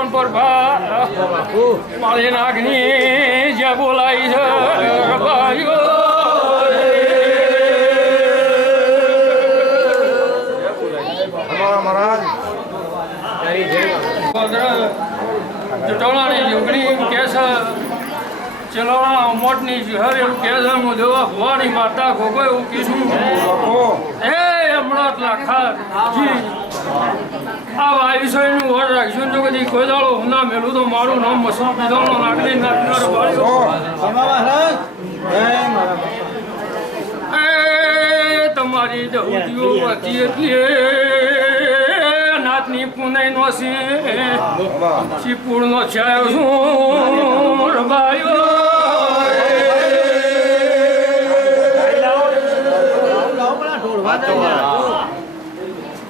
કોણ પર મારી નાગની જે બોલાઈ છે જટોળાની જોગણી એમ ચલોણા અમોટની હર એવું કે છે હું દેવા ભુવાની માતા ગોગો એવું કીધું. એ હમણાં લાખા જી. આ વાયુસયનું વર રાખજો જો કદી કોઈ દાડો હું ના મેલું તો મારું નામ મસા પીધાનો નાખડી નાખનાર વાળ્યો એ તમારી દહુટીઓ હતી એટલે નાથની પુનઈ નો છે ચીપુર નો છાયો છું રબાયો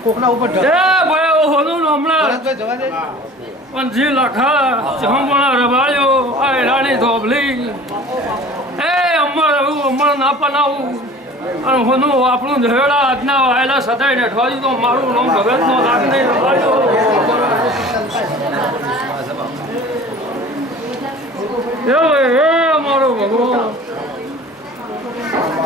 કોકના ઉપર હોનું હમણાં પણ જે લખા રબાયો આ રાણી ધોબલી. એ અમર એવું અમર ના પનાવું. અને આપણું ધેડા આજના વાયેલા સદાય અઠવાડિયું તો મારું નામ ભગતનો રબાયો. એ એ મારો ભગવાન.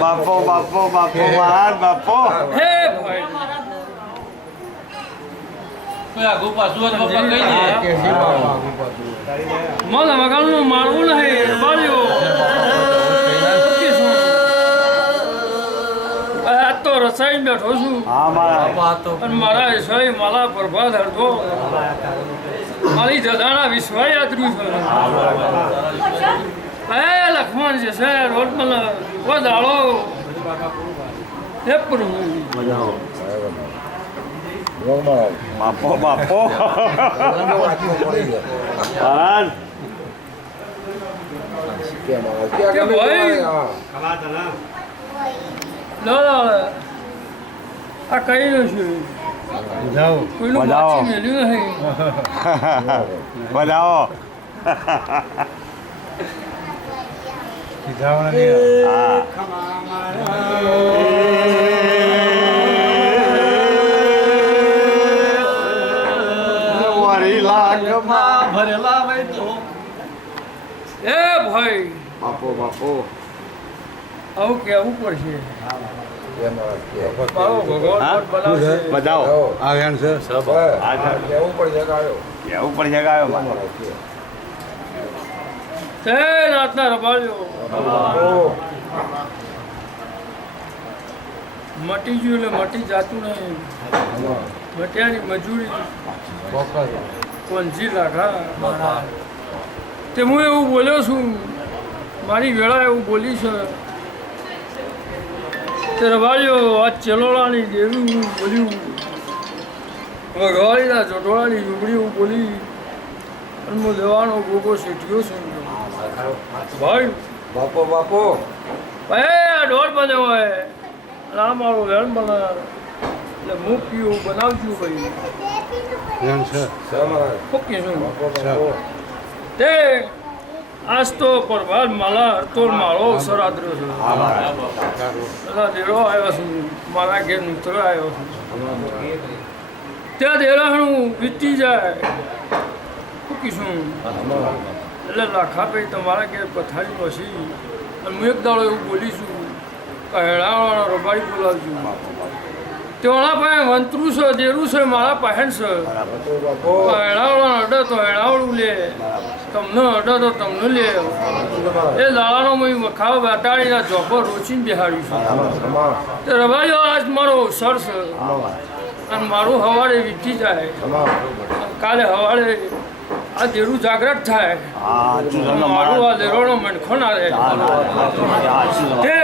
બાપો બાપો બાપો મહારાજ બાપો. મને વગાડનું મારવું નહીં બાળ્યો આ તો રસાઈ બેઠો છું. મારા. વિશ્વાય માલા પ્રભાત હરતો. મારી જદાના વિશ્વા યાત્રું છે એ લખમણ છે સર રોડ મને ઓ દાડો એ બાપો બાપો કે ભાઈ લો લો આ કઈ રહ્યું છે બધાઓ વરી લાગમાં ભરેલા ભાઈ તો એ ભાઈ બાપો બાપો આવું કેવું પડશે પણ. બધાઓ કેવું પડશે કાયો કેવું પડી જાય તે રાતના રબાડ્યો મટી ગયું એટલે મટી જાતું નહીં. મટ્યાની મજૂરી. પંજી લાખા. તે હું એવું બોલ્યો છું. મારી વેળા એવું બોલી છે. તે રબાડ્યો આ ચલોડાની દેવી હું બોલ્યું વઘવાળીના ચોટવાળાની યુગડી હું બોલી અને હું દેવાનો ગોગો શેઠિયો છું? ભાઈ બાપો બાપો. ભાઈ આ ઢોળ બન્યો હોય. આ મારો વેણ બને એટલે હું પીવું બનાવજો ભાઈ. છે. શું? તે આજ તો પ્રભાત માલા તો માળો સરાદ્ર છે. પેલા દેરો આવ્યો છું. મારા ઘેર મિત્ર આવ્યો છું. ત્યાં દેરાણું વીતી જાય. છું. એટલે લાખા પૈ તમારા ઘેર પથારી પછી અને હું એક દાડો એવું બોલીશું કે હેડાવાળા રબાડી બોલાવજો. તેઓના પાસે વંતરું છે દેરું છે મારા પહેન છે. બાપો અડે તો હેડાવડું લે. તમને અડે તો તમને લે. એ લાવાનો મેં વખાવ બેટાડીને જોપો રોચીને બિહાડી છું. તે રબાઈઓ આજ મારો અવસર છે. અને મારું હવાડે વીતી જાય. કાલે હવાડે આ દેરું જાગ્રત થાય. હા મારું આ દેરોનો મણખો ના રહે. તે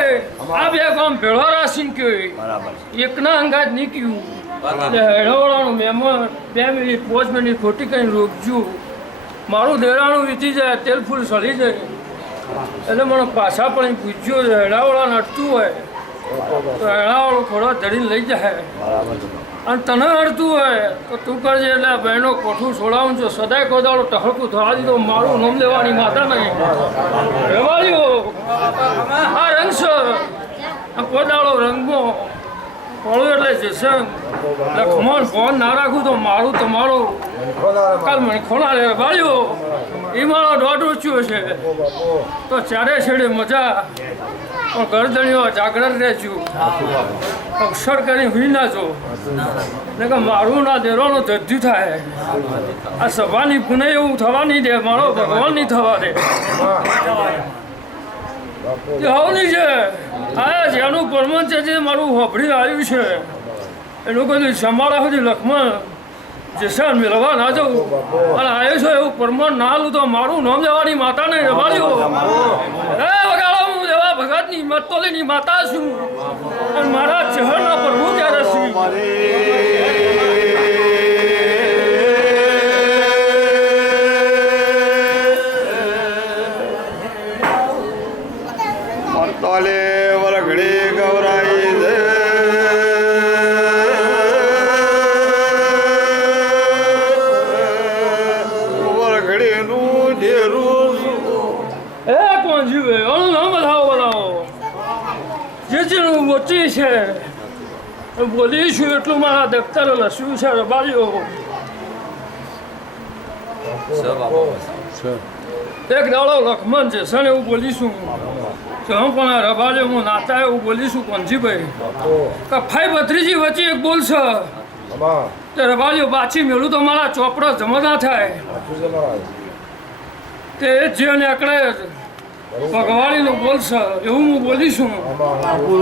આ બે કામ ભેળો રાસીને કહેવાય. એકના અંગાજ નીકળ્યું. એટલે હેડોવાળાનું બે મિનિટ પાંચ મિનિટ ખોટી કઈ રોકજો. મારું દેરાણું વીતી જાય, તેલ ફૂલ સડી જાય. એટલે મને પાછા પણ પૂછ્યો છે હેડાવાળા નડતું હોય, તો હેડાવાળો થોડા ધરીને લઈ જાય. અને તને અડતું હોય, તો તું કરજે, એટલે બહેનો કોઠું છોડાવું છું. સદાય કોદાળો ટહળકું થવા દીધો મારું નામ લેવાની માતા નહીં. રેવાડીઓ આ રંગ છે. કોદાળો રંગમાં પડું એટલે જશે લખમણ ના રાખું તો મારું તમારું કાલ મને ખોણા રે બાળ્યો એ મારો દોઢ ઊંચ્યો છે. તો ચારે છેડે મજા. પણ ગરદણીઓ જાગ્રત રહેજો. અક્ષર કરી હુઈ ના જો. ને કે મારું ના દેરોનું ધજ્જુ થાય. આ સભાની પુને એવું થવા નહીં દે, મારો ભગવાન નહીં થવા દે. નહીં છે. આ જેનું પરમન છે, જે મારું હોભળી આવ્યું છે એનું બધું સંભાળા સુધી લખમણ જેસાન મેળવા ના જવું અને આવ્યો છો, એવું પરમણ ના લઉં તો મારું નામ દેવાની માતાને રવાડ્યો હે વગાડો, હું દેવા ભગતની મતોલીની માતા છું. અને મારા ચહેરા પ્રભુ ત્યારે છું. તોલે વરઘડી ગવરાઈ દે. વરઘડેનું ઢેરું એ કોણ જીવે? અણુ નામ બધાવો જે જેનું વચ્ચે છે. બોલી બોલીશું એટલું મારા દફતર લસ્યું છે રબારીઓ. એક દાડો લખમણ છે સણ હું બોલીશું કે હું પણ આ રબારીઓ હું નાતા એવું બોલીશું કોનજીભાઈ કે ભાઈ ભત્રીજી વચ્ચે એક બોલશે તે રબારીઓ બાછી મેળું તો મારા ચોપડો જમા ના થાય. તે જે નીકળે ભગવાણીનું બોલશે એવું હું બોલીશું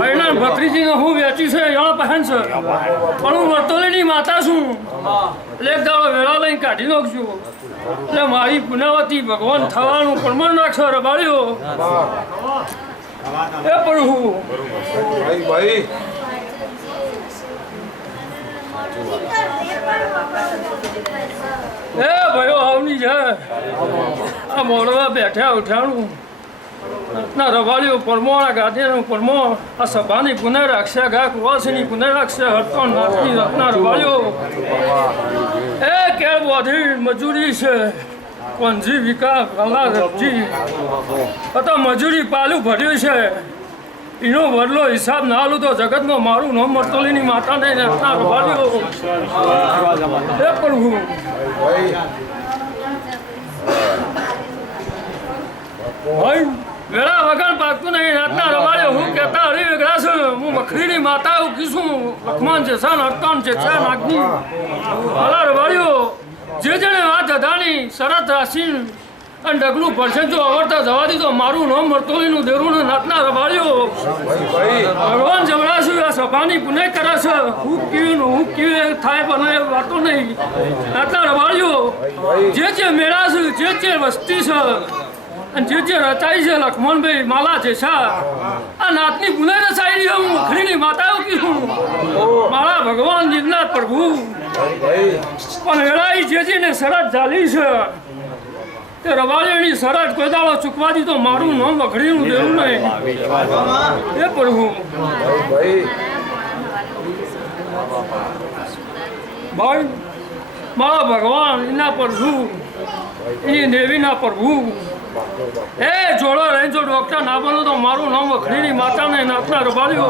એના ભત્રીજીને હું વેચી છે એવા પહેન છે. પણ હું વર્તોલીની માતા છું. એટલે એક દાડો વેળા લઈને કાઢી નાખજો. એટલે મારી પુનાવતી ભગવાન થવાનું પ્રમાણ રાખશો રબાડીઓ એ હું ભાઈ ભાઈ. એ ભાઈઓ આવની છે. આ મોડવા બેઠા ઉઠાણું. ના રવાળીઓ પરમો આ ગાદીનું પરમો આ સભાની પુનઃ રાખશે ગા કુવાસીની પુનઃ રાખશે હરતો નાથની રત્ના રવાડીઓ. એ કેળ બોધી મજૂરી છે. પંજી વિકાસ? ભલા રબજી તો મજૂરી પાલું ભર્યું છે. એનો વડલો હિસાબ ના આલું તો જગતમાં મારું નામ મરતોલીની માતાને એ પણ હું. ભાઈ, વેળા વગર પાકતું નહીં. રાતના રવાડ્યો હું કહેતા હરી વેગડા છું. હું મખરીની માતા એવું કીશું લખમાન છે સન અર્તાન છે છે નાગની રવાડ્યો જે જણે આ અદાની શરત રાશી અને ડગલું ભરશે જો આવડતા જવા દીધો મારું નામ મરતોલીનું દેરું નાતના રવાડ્યો ભગવાન જમડાશું આ સભાની પુનઃ કરે છે. હું કેવું હું કેવું થાય પણ એ વાતો નહીં. નાતના રવાડ્યો જે જે મેળાશું જે જે વસ્તી છે, અને જે જે રચાઈ છે, લક્ષ્મણભાઈ માલા છે છા, આ નાતની પુનઃ રચાઈ રહી હું મખરીની માતાઓ કીધું મારા ભગવાન જીવનાથ પ્રભુ. પણ વેળાઈ જે જે શરત ચાલી છે. તે રવાડીની શરત કોઈ દાડો ચૂકવા દીધો મારું નામ વખડીનું દેવું નહીં. એ પ્રભુ ભાઈ ભાઈ મારા ભગવાન એના પ્રભુ એની દેવીના પ્રભુ એ જોડો રહી જો ડોક્ટર ના બનો તો મારું નામ વખડીની માતાને નાતના રબાડીઓ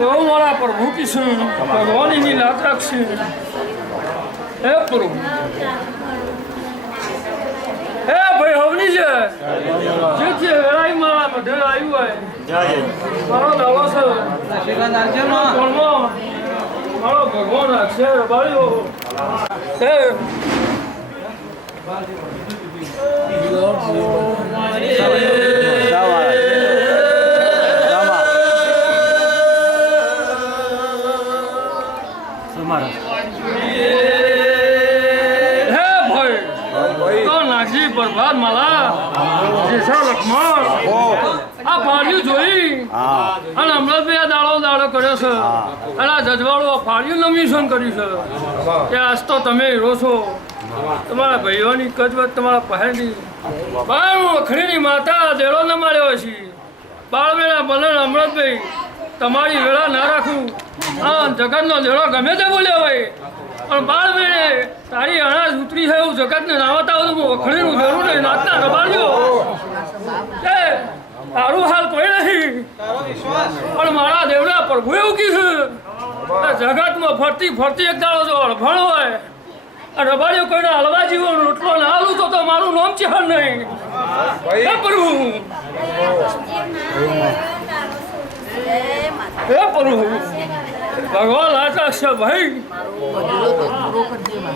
એવો મારા પ્રભુ કિશન ભગવાન એની લાત રાખશે. હે પ્રભુ હે ભાઈ હવની છે? જે જે વેળાઈ મારા બધે આવ્યું હોય. મારો દાવો છે. મારો ભગવાન છે રબાડીઓ હે. હે ભાઈ ભાઈ બરબાદ માલા જેસા લખમણ આ ફાડ્યું જોઈ? હા. અને હમણાં આ દાડો દાડો કર્યો છે. અને આ જજવાળો આ ફાડ્યું નમિશન કર્યું છે. કે આજ તો તમે હીરો છો. તમારા ભાઈઓની કજવત તમારા પહેરની. બાળ અખડીની માતા દેડો ન માર્યો છે બાળવેળા બલન અમૃતભાઈ તમારી વેળા ના રાખું. હા જગતનો દેડો ગમે તે બોલ્યો હોય. પણ બાળ વેળે તારી અનાજ ઉતરી છે એવું જગતને નાવતા હોય હું નહીં નાચતા રબાડ્યો એ તારું હાલ કોઈ નહીં. પણ મારા દેવના પ્રભુ એવું કીધું જગતમાં ફરતી ફરતી એક દાડો જો અડભણ હોય આ રબાડીઓ કોઈને હલવા જીવો રોટલો ના હાલું તો તો મારું નામ ચહન નહીં. હે પ્રભુ. હે પ્રભુ. ભગવાન આશા છે ભાઈ. 我觉得得投入困境吧？